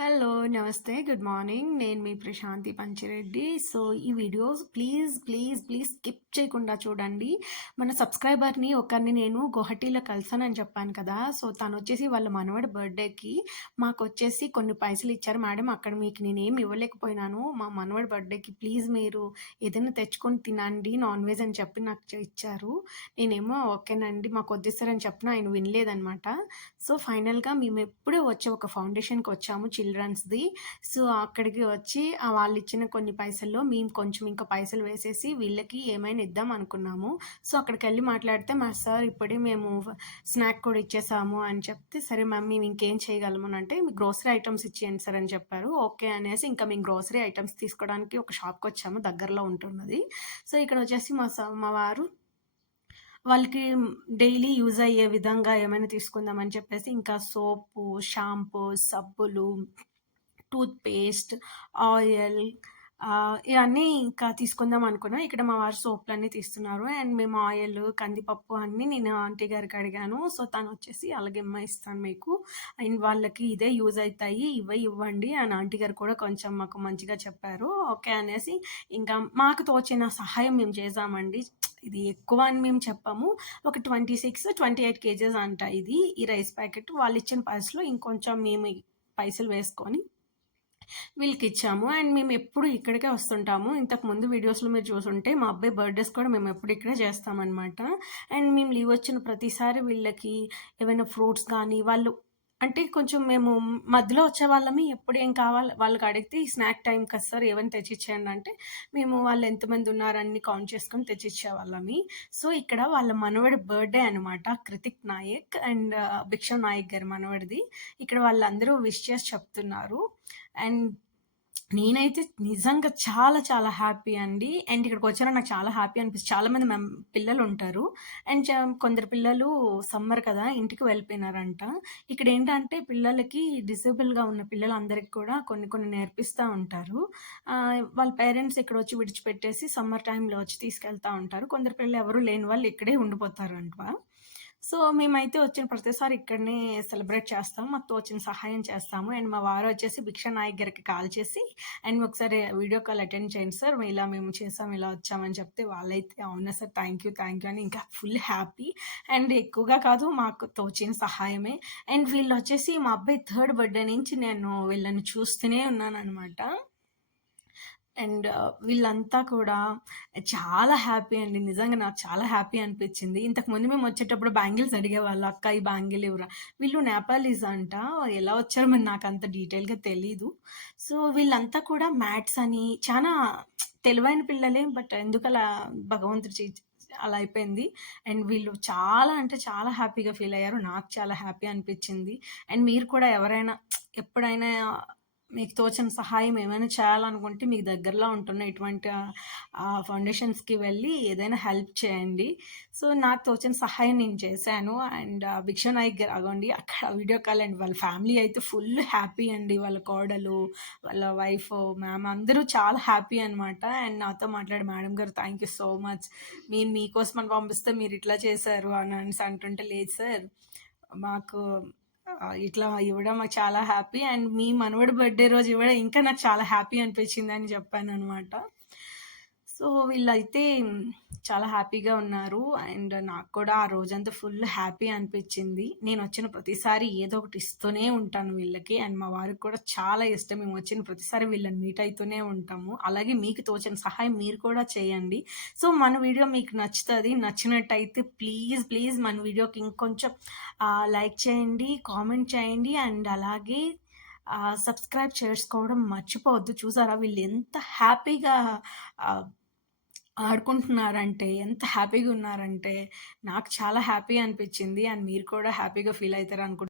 Hello నమస్తే good morning నేను మీ ప్రశాంతి పంచిరెడ్డి. సో ఈ videos please please please skip చేయకుండా చూడండి. మన సబ్స్క్రైబర్ని ఒకరిని నేను గుహటీలో కలిసానని చెప్పాను కదా. సో తను వచ్చేసి వాళ్ళ మనవడి బర్త్డేకి మాకు వచ్చేసి కొన్ని పైసలు ఇచ్చారు. మేడం అక్కడ మీకు నేను ఏమి ఇవ్వలేకపోయినాను. మా మనవడి బర్త్డేకి ప్లీజ్ మీరు ఏదైనా తెచ్చుకొని తినండి నాన్ వెజ్ అని చెప్పి నాకు ఇచ్చారు. నేనేమో ఓకేనండి మాకు వద్దిస్తారని చెప్పిన ఆయన వినలేదనమాట సో ఫైనల్గా మేము ఎప్పుడూ వచ్చే ఒక ఫౌండేషన్కి వచ్చాము. చిల్డ్రన్స్ది. సో అక్కడికి వచ్చి వాళ్ళు ఇచ్చిన కొన్ని పైసల్లో మేము కొంచెం ఇంకా పైసలు వేసేసి వీళ్ళకి ఏమైనా ఇద్దాం అనుకున్నాము. సో అక్కడికి వెళ్ళి మాట్లాడితే మా సార్ ఇప్పుడే మేము స్నాక్ కూడా ఇచ్చేసాము అని చెప్తే సరే మ్యామ్ మేము ఇంకేం చేయగలము అని అంటే మీ గ్రోసరీ ఐటమ్స్ ఇచ్చేయండి సార్ అని చెప్పారు. ఓకే అనేసి ఇంకా మేము గ్రోసరీ ఐటమ్స్ తీసుకోవడానికి ఒక షాప్కి వచ్చాము దగ్గరలో ఉంటున్నది. సో ఇక్కడ వచ్చేసి మా మా వారు వాళ్ళకి డైలీ యూజ్ అయ్యే విధంగా ఏమైనా తీసుకుందామని చెప్పేసి ఇంకా సోపు షాంపూ సబ్బులు టూత్పేస్ట్ ఆయిల్ ఇవన్నీ ఇంకా తీసుకుందాం అనుకున్నాను ఇక్కడ మా వారు సోపులు అన్నీ తీస్తున్నారు. అండ్ మేము ఆయిల్ కందిపప్పు అన్నీ నేను ఆంటీ గారికి అడిగాను. సో తను వచ్చేసి అలాగే అమ్మ ఇస్తాను మీకు. అండ్ వాళ్ళకి ఇదే యూజ్ అవుతాయి ఇవే ఇవ్వండి అని ఆంటీ గారు కూడా కొంచెం మాకు మంచిగా చెప్పారు. ఓకే అనేసి ఇంకా మాకు తోచిన సహాయం మేము చేసామండి ఇది ఎక్కువ అని మేము చెప్పాము. ఒక twenty six twenty eight kgs అంట ఇది ఈ రైస్ ప్యాకెట్. వాళ్ళు ఇచ్చిన పైసలో ఇంకొంచెం మేము పైసలు వేసుకొని వీళ్ళకి ఇచ్చాము అండ్ మేము ఎప్పుడు ఇక్కడికే వస్తుంటాము. ఇంతకు ముందు వీడియోస్లో మీరు చూసుంటే మా అబ్బాయి బర్త్డేస్ కూడా మేము ఎప్పుడు ఇక్కడే చేస్తామన్నమాట. అండ్ మేము లీవ్ వచ్చిన ప్రతిసారి వీళ్ళకి ఏమైనా ఫ్రూట్స్ కానీ వాళ్ళు అంటే కొంచెం మేము మధ్యలో వచ్చే వాళ్ళమి ఎప్పుడు ఏం కావాలి వాళ్ళకి అడిగితే ఈ స్నాక్ టైం కదా సార్ ఏమైనా తెచ్చిచ్చేయండి అంటే మేము వాళ్ళు ఎంతమంది ఉన్నారని కౌంట్ చేసుకొని తెచ్చిచ్చే వాళ్ళమి. సో ఇక్కడ వాళ్ళ మనవడి బర్త్డే అనమాట కృతిక్ నాయక్ అండ్ భిక్షం నాయక్ గారి మనవడిది. ఇక్కడ వాళ్ళందరూ విష్ చేసి చెప్తున్నారు. అండ్ నేనైతే నిజంగా చాలా చాలా హ్యాపీ అండి. అండ్ ఇక్కడికి వచ్చారో నాకు చాలా హ్యాపీ అనిపిస్తుంది. చాలామంది మెం పిల్లలు ఉంటారు. అండ్ కొందరు పిల్లలు సమ్మర్ కదా ఇంటికి వెళ్ళిపోయినారంట. ఇక్కడ ఏంటంటే పిల్లలకి డిసేబుల్గా ఉన్న పిల్లలందరికీ కూడా కొన్ని కొన్ని నేర్పిస్తూ ఉంటారు. వాళ్ళ పేరెంట్స్ ఇక్కడ వచ్చి విడిచిపెట్టేసి సమ్మర్ టైంలో వచ్చి తీసుకెళ్తూ ఉంటారు. కొందరు పిల్లలు ఎవరు లేని వాళ్ళు ఇక్కడే ఉండిపోతారు అంట సో మేమైతే వచ్చిన ప్రతిసారి ఇక్కడనే సెలబ్రేట్ చేస్తాము మాకు తోచిన సహాయం చేస్తాము. అండ్ మా వారు వచ్చేసి భిక్ష నాయక్ గారికి కాల్ చేసి అండ్ ఒకసారి వీడియో కాల్ అటెండ్ చేయండి సార్. ఇలా మేము చేసాం ఇలా వచ్చామని చెప్తే వాళ్ళైతే అవునా sir? Thank you thank you అని ఇంకా ఫుల్ హ్యాపీ. అండ్ ఎక్కువగా కాదు మాకు తోచిన సహాయమే. అండ్ వీళ్ళు వచ్చేసి మా అబ్బాయి థర్డ్ బర్త్డే నుంచి నేను వీళ్ళని చూస్తూనే ఉన్నాను అనమాట అండ్ వీళ్ళంతా కూడా చాలా హ్యాపీ అండి. నిజంగా నాకు చాలా హ్యాపీ అనిపించింది. ఇంతకుముందు మేము వచ్చేటప్పుడు బ్యాంగిల్స్ అడిగేవాళ్ళు అక్క ఈ బ్యాంగిల్ ఎవరా వీళ్ళు నేపాలీస్ అంట. ఎలా వచ్చారో మరి నాకు అంత డీటెయిల్గా తెలీదు. సో వీళ్ళంతా కూడా మ్యాట్స్ అని చాలా తెలివైన పిల్లలే బట్ ఎందుకు అలా భగవంతుడు అలా అయిపోయింది. అండ్ వీళ్ళు చాలా అంటే చాలా హ్యాపీగా ఫీల్ అయ్యారు. నాకు చాలా హ్యాపీ అనిపించింది. అండ్ మీరు కూడా ఎవరైనా ఎప్పుడైనా మీకు తోచిన సహాయం ఏమైనా చేయాలనుకుంటే మీకు దగ్గరలో ఉంటున్న ఇటువంటి ఫౌండేషన్స్కి వెళ్ళి ఏదైనా హెల్ప్ చేయండి. సో నాకు తోచిన సహాయం నేను చేశాను. అండ్ భిక్ష నాయక్ గారు అగోండి అక్కడ వీడియో కాల్ అండి వాళ్ళ ఫ్యామిలీ అయితే ఫుల్ హ్యాపీ అండి. వాళ్ళ కోడలు వాళ్ళ వైఫ్ మ్యామ్ అందరూ చాలా హ్యాపీ అనమాట అండ్ నాతో మాట్లాడి మేడం గారు థ్యాంక్ యూ సో మచ్. మీరు మీకోసం అని పంపిస్తే మీరు ఇట్లా చేశారు అని అంటుంటే లేదు సార్. మాకు ఇట్లా ఇవ్వడం మాకు చాలా హ్యాపీ అండ్ మీ మనవడి బర్త్డే రోజు ఇవ్వడం ఇంకా నాకు చాలా హ్యాపీ అనిపించింది అని చెప్పాను అనమాట సో వీళ్ళైతే చాలా హ్యాపీగా ఉన్నారు. అండ్ నాకు కూడా ఆ రోజంతా ఫుల్ హ్యాపీ అనిపించింది. నేను వచ్చిన ప్రతిసారి ఏదో ఒకటి ఇస్తూనే ఉంటాను వీళ్ళకి. అండ్ మా వారికి కూడా చాలా ఇష్టం. మేము వచ్చిన ప్రతిసారి వీళ్ళని మీట్ అవుతూనే ఉంటాము. అలాగే మీకు తోచిన సహాయం మీరు కూడా చేయండి. సో మన వీడియో మీకు నచ్చుతుంది. నచ్చినట్టయితే ప్లీజ్ ప్లీజ్ మన వీడియోకి ఇంకొంచెం లైక్ చేయండి కామెంట్ చేయండి. అండ్ అలాగే సబ్స్క్రైబ్ చేసుకోవడం మర్చిపోవద్దు. చూసారా? వీళ్ళు ఎంత హ్యాపీగా ఆడుకుంటున్నారంటే ఎంత హ్యాపీగా ఉన్నారంటే నాకు చాలా హ్యాపీ అనిపించింది. అండ్ మీరు కూడా హ్యాపీగా ఫీల్ అవుతారు అనుకుంటున్నాను